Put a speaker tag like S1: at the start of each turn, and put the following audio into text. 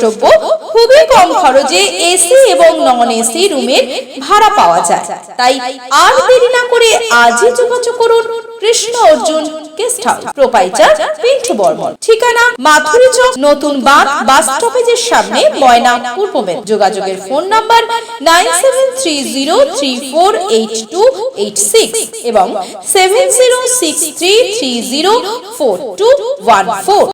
S1: দ্রষ্টব্য খুবই কম খরচে এসি এবং নন এসি রুমের ভাড়া পাওয়া যায় তাই আর দেরি না করে আজই যোগাযোগ করুন Krishna Arjun guest house proprietor Pintu Barman ঠিকানা মাথুরি চক নতুন বাস বাস স্টপেজের সামনে ময়না পূর্ব যোগাযোগের phone number nine seven three zero three four eight two eight six এবং seven zero six three three zero four two one four